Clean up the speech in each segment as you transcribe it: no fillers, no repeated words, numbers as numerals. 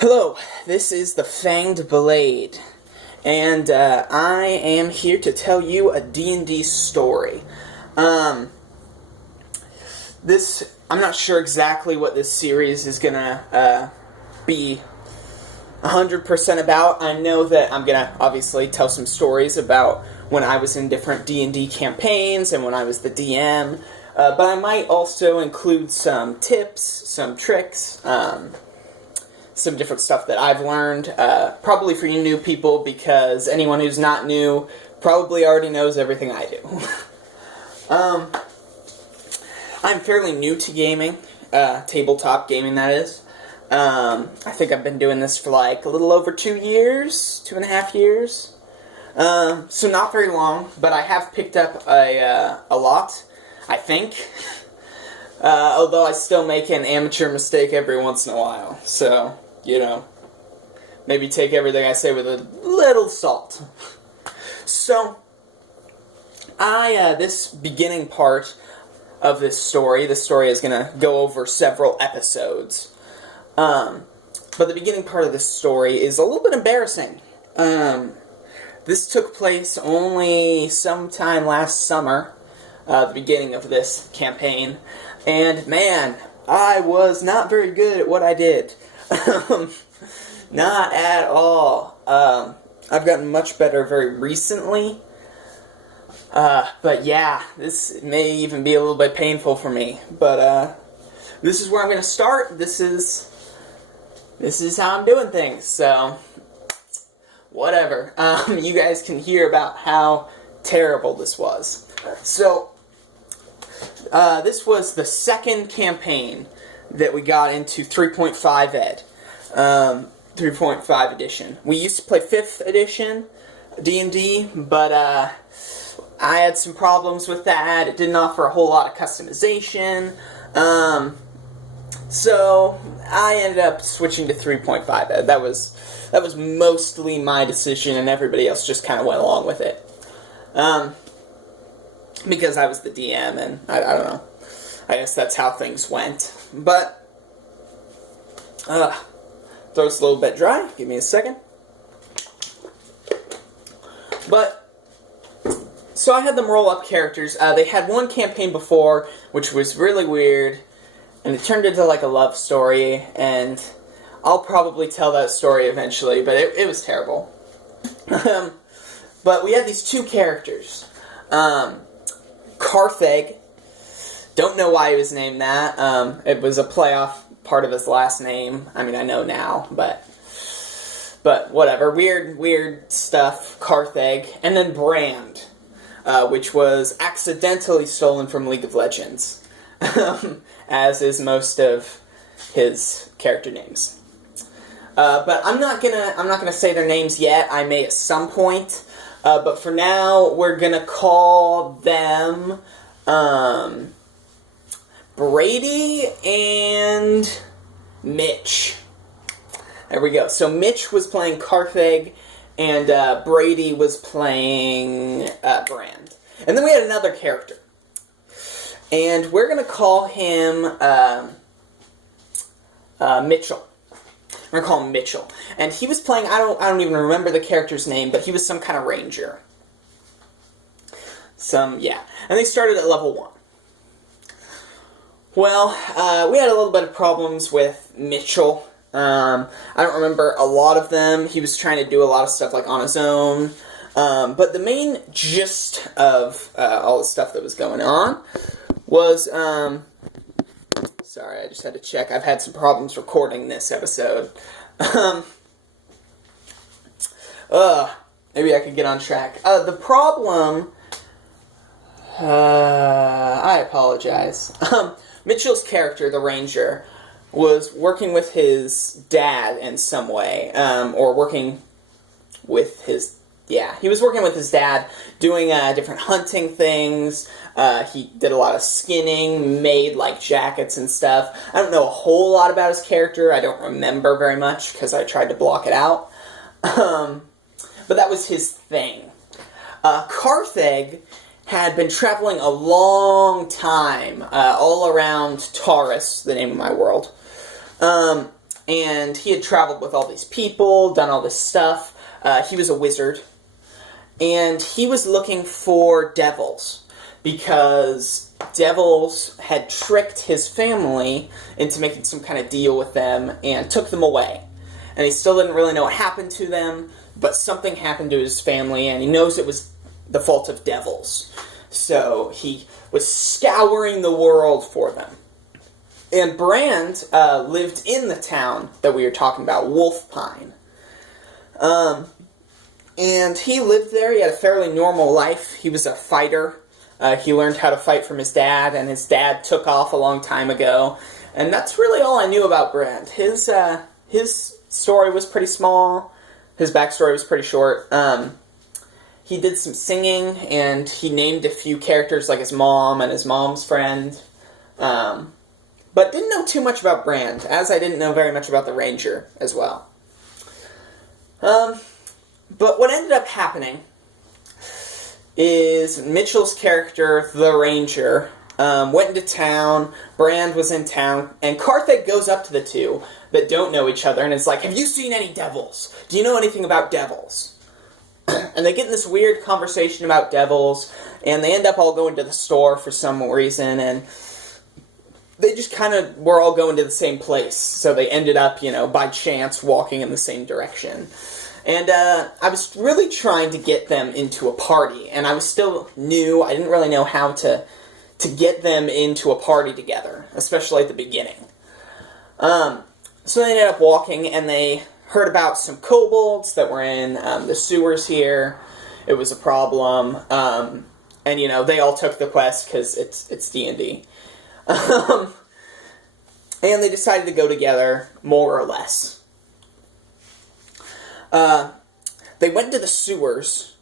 Hello, this is the Fanged Blade, and I am here to tell you a D&D story. I'm not sure exactly what this series is gonna be 100% about. I know that I'm gonna obviously tell some stories about when I was in different D&D campaigns and when I was the DM, but I might also include some tips, some tricks, some different stuff that I've learned, probably for you new people, because anyone who's not new probably already knows everything I do. I'm fairly new to gaming, tabletop gaming that is. I think I've been doing this for like a little over 2 years, 2.5 years. So not very long, but I have picked up a lot, I think. Although I still make an amateur mistake every once in a while, so, you know, maybe take everything I say with a little salt. So, this beginning part of this story is going to go over several episodes. But the beginning part of this story is a little bit embarrassing. This took place only sometime last summer, the beginning of this campaign. And man, I was not very good at what I did. Not at all. I've gotten much better very recently. But yeah, this may even be a little bit painful for me. But this is where I'm going to start. This is how I'm doing things. So whatever. You guys can hear about how terrible this was. So this was the second campaign that we got into 3.5 Ed, 3.5 edition. We used to play 5th edition D&D, but I had some problems with that. It didn't offer a whole lot of customization, so I ended up switching to 3.5 Ed. That was mostly my decision, and everybody else just kind of went along with it. Because I was the DM, and I don't know. I guess that's how things went. But, throat's a little bit dry. Give me a second. But, so I had them roll up characters. They had one campaign before, which was really weird, and it turned into like a love story, and I'll probably tell that story eventually, but it was terrible. But we had these two characters. Carthag, don't know why he was named that. It was a playoff part of his last name. I mean, I know now, but whatever. Weird stuff. Carthag, and then Brand, which was accidentally stolen from League of Legends, as is most of his character names. But I'm not gonna say their names yet. I may at some point. But for now, we're gonna call them Brady and Mitch. There we go. So Mitch was playing Carthag, and Brady was playing Brand. And then we had another character. And we're gonna call him Mitchell. We're going to call him Mitchell. And he was playing, I don't even remember the character's name, but he was some kind of ranger. And they started at level 1. Well, we had a little bit of problems with Mitchell. I don't remember a lot of them. He was trying to do a lot of stuff like on his own. But the main gist of all the stuff that was going on was... Sorry, I just had to check. I've had some problems recording this episode. Maybe I could get on track. The problem... I apologize. Mitchell's character, the ranger, was working with his dad in some way. Or working with his... Yeah, he was working with his dad, doing different hunting things. He did a lot of skinning, made like jackets and stuff. I don't know a whole lot about his character. I don't remember very much because I tried to block it out. But that was his thing. Carthag had been traveling a long time all around Taurus, the name of my world. and he had traveled with all these people, done all this stuff. He was a wizard, and he was looking for devils, because devils had tricked his family into making some kind of deal with them and took them away. And he still didn't really know what happened to them, but something happened to his family, and he knows it was the fault of devils. So he was scouring the world for them. And Brand lived in the town that we were talking about, Wolfpine. And he lived there. He had a fairly normal life. He was a fighter. He learned how to fight from his dad, and his dad took off a long time ago. And that's really all I knew about Brand. His story was pretty small. His backstory was pretty short. He did some singing, and he named a few characters like his mom and his mom's friend. But didn't know too much about Brand, as I didn't know very much about the Ranger as well. But what ended up happening is Mitchell's character, the Ranger, went into town, Brand was in town, and Carthag goes up to the two that don't know each other and is like, "Have you seen any devils? Do you know anything about devils?" And they get in this weird conversation about devils, and they end up all going to the store for some reason, and they just kind of were all going to the same place, so they ended up, by chance, walking in the same direction. And I was really trying to get them into a party, and I was still new. I didn't really know how to get them into a party together, especially at the beginning. So they ended up walking, and they heard about some kobolds that were in the sewers here. It was a problem, and they all took the quest because it's D&D. And they decided to go together, more or less. They went to the sewers,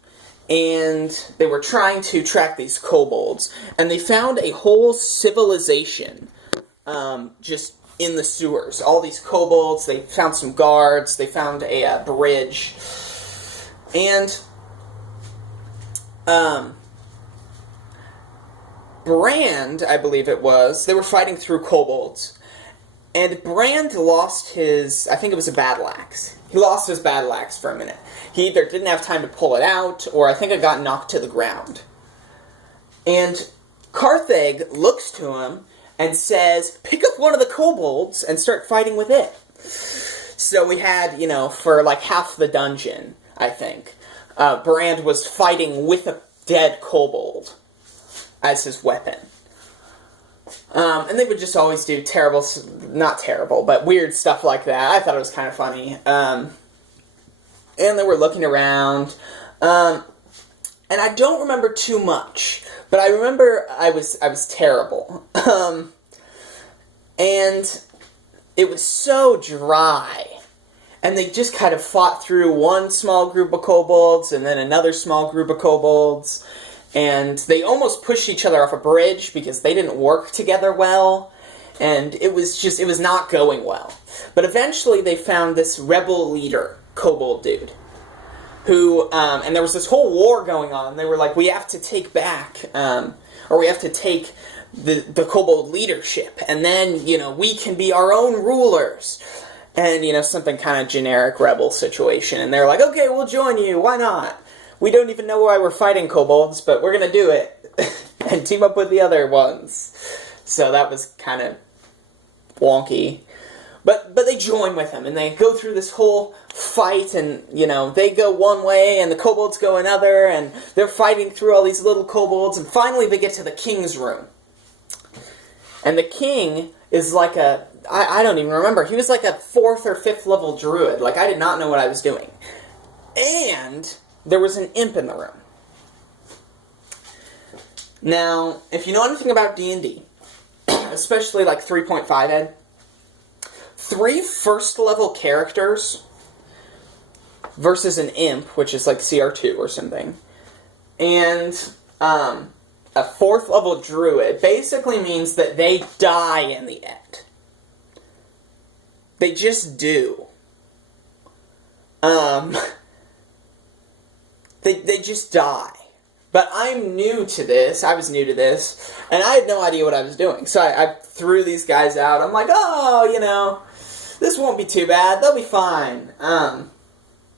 and they were trying to track these kobolds, and they found a whole civilization just in the sewers. All these kobolds, they found some guards, they found a bridge, and Brand, I believe it was, they were fighting through kobolds, and Brand lost his, I think it was a battle axe. He lost his battle axe for a minute. He either didn't have time to pull it out, or I think it got knocked to the ground. And Carthag looks to him and says, "Pick up one of the kobolds and start fighting with it." So we had, for like half the dungeon, I think, Brand was fighting with a dead kobold as his weapon. And they would just always do not terrible, but weird stuff like that. I thought it was kind of funny. And they were looking around. And I don't remember too much, but I remember I was terrible. And it was so dry. And they just kind of fought through one small group of kobolds, and then another small group of kobolds. And they almost pushed each other off a bridge because they didn't work together well. And it was not going well. But eventually they found this rebel leader, kobold dude, who, and there was this whole war going on. They were like, we have to take back, or we have to take the kobold leadership, and then, we can be our own rulers. And, something kind of generic rebel situation. And they're like, okay, we'll join you, why not? We don't even know why we're fighting kobolds, but we're gonna do it. And team up with the other ones. So that was kind of wonky. But they join with him, and they go through this whole fight, and, they go one way, and the kobolds go another, and they're fighting through all these little kobolds, and finally they get to the king's room. And the king is like I don't even remember, he was like a 4th or 5th level druid. Like, I did not know what I was doing. And there was an imp in the room. Now, if you know anything about D&D, especially like 3.5 Ed, 3 first-level characters versus an imp, which is like CR2 or something, and a 4th-level druid basically means that they die in the end. They just do. They just die. But I'm new to this. I was new to this. And I had no idea what I was doing. So I threw these guys out. I'm like, This won't be too bad. They'll be fine.